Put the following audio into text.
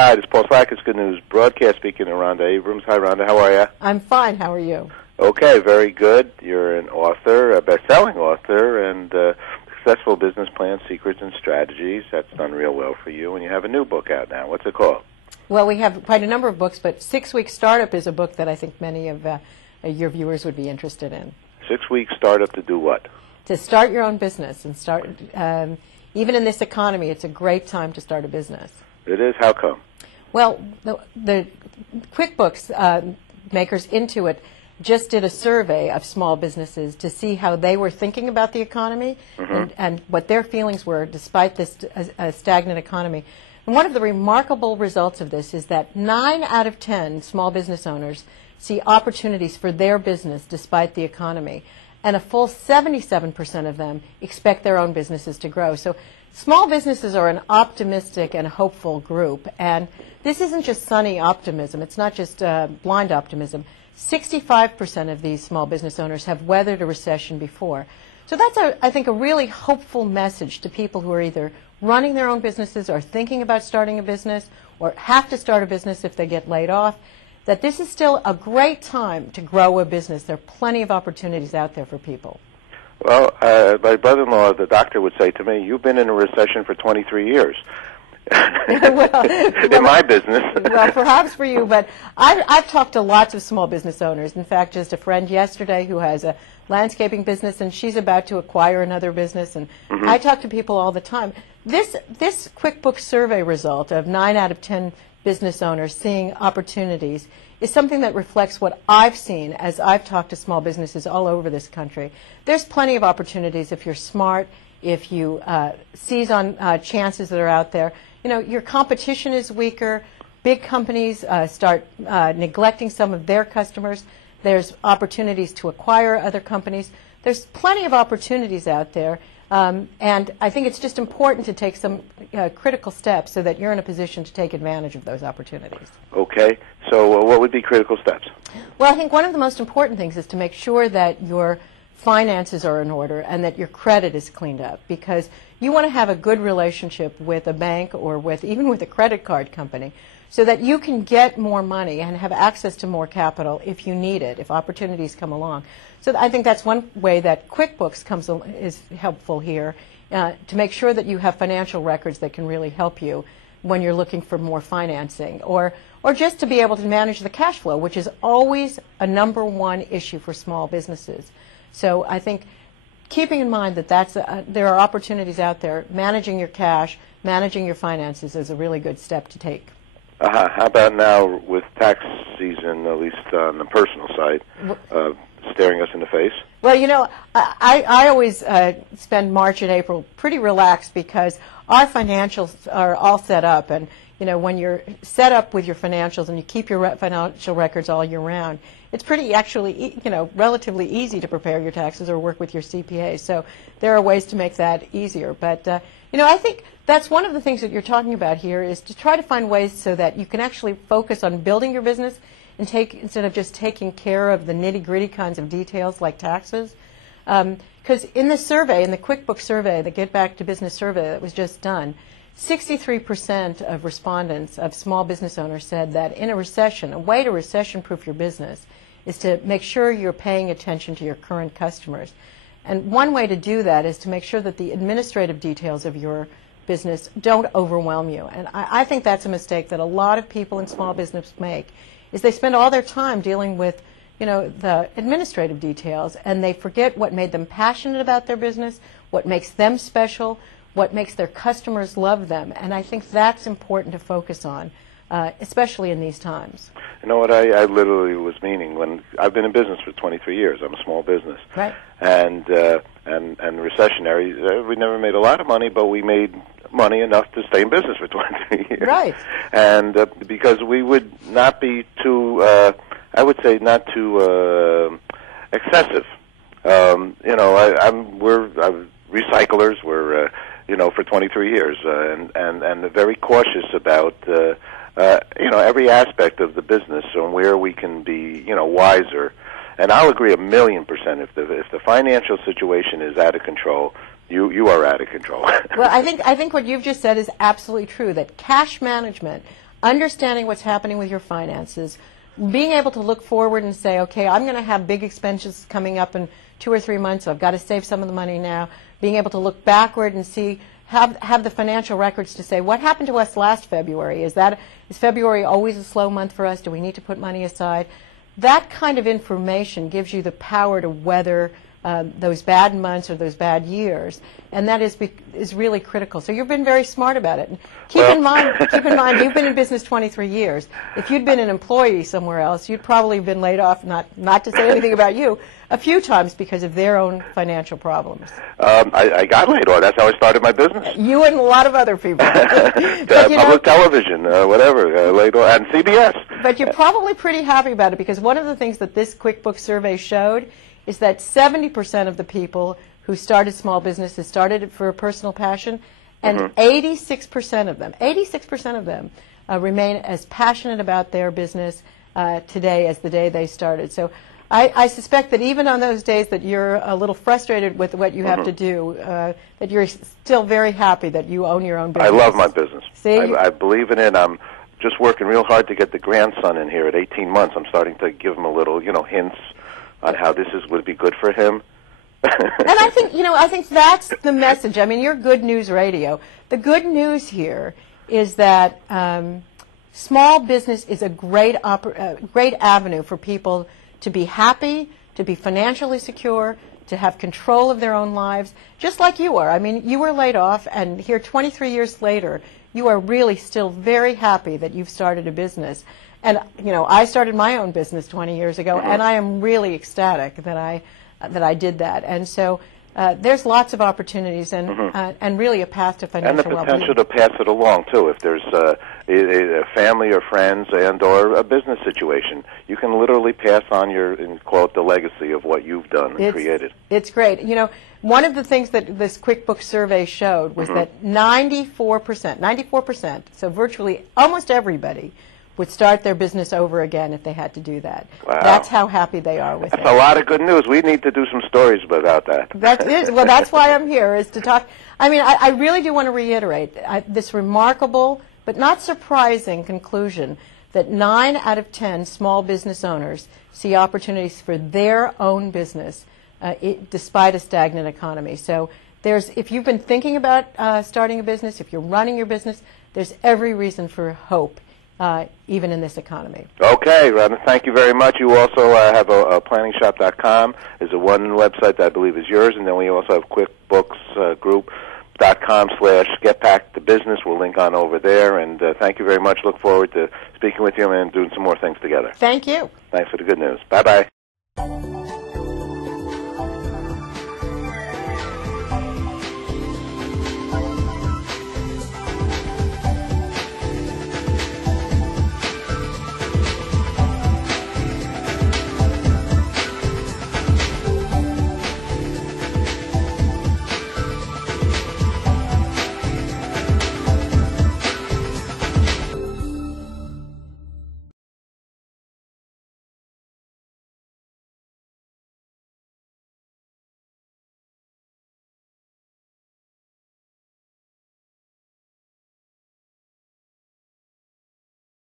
Hi, this is Paul Slackers, Good News Broadcast, speaking to Rhonda Abrams. Hi, Rhonda. How are you? I'm fine. How are you? Okay, very good. You're an author, a best-selling author, and Successful Business Plans, Secrets, and Strategies. That's done real well for you, and you have a new book out now. What's it called? Well, we have quite a number of books, but 6 Week Startup is a book that I think many of your viewers would be interested in. 6 Week Startup to do what? To start your own business and start. Even in this economy, it's a great time to start a business. It is? How come? Well, the QuickBooks makers, Intuit, just did a survey of small businesses to see how they were thinking about the economy and what their feelings were despite this stagnant economy. And one of the remarkable results of this is that 9 out of 10 small business owners see opportunities for their business despite the economy. And a full 77% of them expect their own businesses to grow. So small businesses are an optimistic and hopeful group. And this isn't just sunny optimism. It's not just blind optimism. 65% of these small business owners have weathered a recession before. So that's, I think, a really hopeful message to people who are either running their own businesses or thinking about starting a business or have to start a business if they get laid off, that this is still a great time to grow a business. There are plenty of opportunities out there for people. Well, my brother-in-law, the doctor, would say to me, you've been in a recession for 23 years. In my business. Well, perhaps for you, but I've talked to lots of small business owners. In fact, just a friend yesterday who has a landscaping business, and she's about to acquire another business, and I talk to people all the time. This QuickBooks survey result of 9 out of 10 business owners seeing opportunities is something that reflects what I've seen as I've talked to small businesses all over this country. There's plenty of opportunities if you're smart, if you seize on chances that are out there. You know, your competition is weaker. Big companies start neglecting some of their customers. There's opportunities to acquire other companies. There's plenty of opportunities out there. And I think it's just important to take some critical steps so that you're in a position to take advantage of those opportunities. Okay. So what would be critical steps? Well, I think one of the most important things is to make sure that your finances are in order and that your credit is cleaned up, because you want to have a good relationship with a bank or even with a credit card company so that you can get more money and have access to more capital if you need it, if opportunities come along. So I think that's one way that QuickBooks is helpful here, to make sure that you have financial records that can really help you when you're looking for more financing, or just to be able to manage the cash flow, which is always a #1 issue for small businesses. So I think keeping in mind that there are opportunities out there, managing your cash, managing your finances is a really good step to take. How about now with tax season, at least on the personal side, staring us in the face? Well, you know, I always spend March and April pretty relaxed because our financials are all set up. And, you know, when you're set up with your financials and you keep your financial records all year round, it's pretty actually, you know, relatively easy to prepare your taxes or work with your CPA. So there are ways to make that easier. But, you know, I think that's one of the things that you're talking about here is to try to find ways so that you can actually focus on building your business and instead of just taking care of the nitty-gritty kinds of details like taxes. Because in the survey, in the QuickBooks survey, the Get Back to Business survey that was just done, 63% of respondents, of small business owners, said that in a recession, a way to recession-proof your business is to make sure you're paying attention to your current customers. And one way to do that is to make sure that the administrative details of your business don't overwhelm you. And I think that's a mistake that a lot of people in small business make, is they spend all their time dealing with, you know, the administrative details, and they forget what made them passionate about their business, what makes them special, what makes their customers love them. And I think that's important to focus on, especially in these times. You know what I literally was meaning when I've been in business for 23 years. I'm a small business. Right. And recessionary, we never made a lot of money, but we made money enough to stay in business for 23 years. Right. And because we would not be too, I would say not too excessive. You know, we're recyclers. We're you know, for 23 years, and very cautious about you know, every aspect of the business and where we can be, you know, wiser. And I'll agree 1,000,000% if the financial situation is out of control, you are out of control. Well, I think what you've just said is absolutely true, that cash management, understanding what's happening with your finances, being able to look forward and say, okay, I'm going to have big expenses coming up in 2 or 3 months, so I've got to save some of the money now. Being able to look backward and see, have the financial records to say, what happened to us last February? Is February always a slow month for us? Do we need to put money aside? That kind of information gives you the power to weather those bad months or those bad years, and that is really critical. So you've been very smart about it. And keep in mind, you've been in business 23 years. If you'd been an employee somewhere else, you'd probably been laid off. Not to say anything about you, a few times because of their own financial problems. I got laid off. That's how I started my business. You and a lot of other people. Public television, whatever, laid off, and CBS. But you're probably pretty happy about it, because one of the things that this QuickBooks survey showed is that 70% of the people who started small businesses started it for a personal passion, and 86% of them remain as passionate about their business today as the day they started. So I suspect that even on those days that you're a little frustrated with what you have to do, that you're still very happy that you own your own business. I love my business. See? I believe in it. I'm just working real hard to get the grandson in here at 18 months. I'm starting to give him a little, hints on how this would be good for him. And I think that's the message. I mean, you're Good News Radio. The good news here is that small business is a great avenue for people to be happy, to be financially secure, to have control of their own lives, just like you are. I mean, you were laid off, and here 23 years later, you are really still very happy that you've started a business. And, I started my own business 20 years ago, and I am really ecstatic that I did that. And so there's lots of opportunities and really a path to financial well-being. And the potential to pass it along, too. If there's a family or friends and or a business situation, you can literally pass on and call it the legacy of what you've done and created. It's great. One of the things that this QuickBooks survey showed was that 94%, so virtually almost everybody, would start their business over again if they had to do that. Wow. That's how happy they are with it. That's a lot of good news. We need to do some stories about that. Well, that's why I'm here, is to talk. I mean, I really do want to reiterate this remarkable but not surprising conclusion that 9 out of 10 small business owners see opportunities for their own business despite a stagnant economy. So if you've been thinking about starting a business, if you're running your business, there's every reason for hope. Even in this economy. Okay, Rhonda, thank you very much. You also have a planningshop.com is a one website that I believe is yours, and then we also have QuickBooksGroup.com/getbacktobusiness. We'll link on over there, and thank you very much. Look forward to speaking with you and doing some more things together. Thank you. Thanks for the good news. Bye-bye.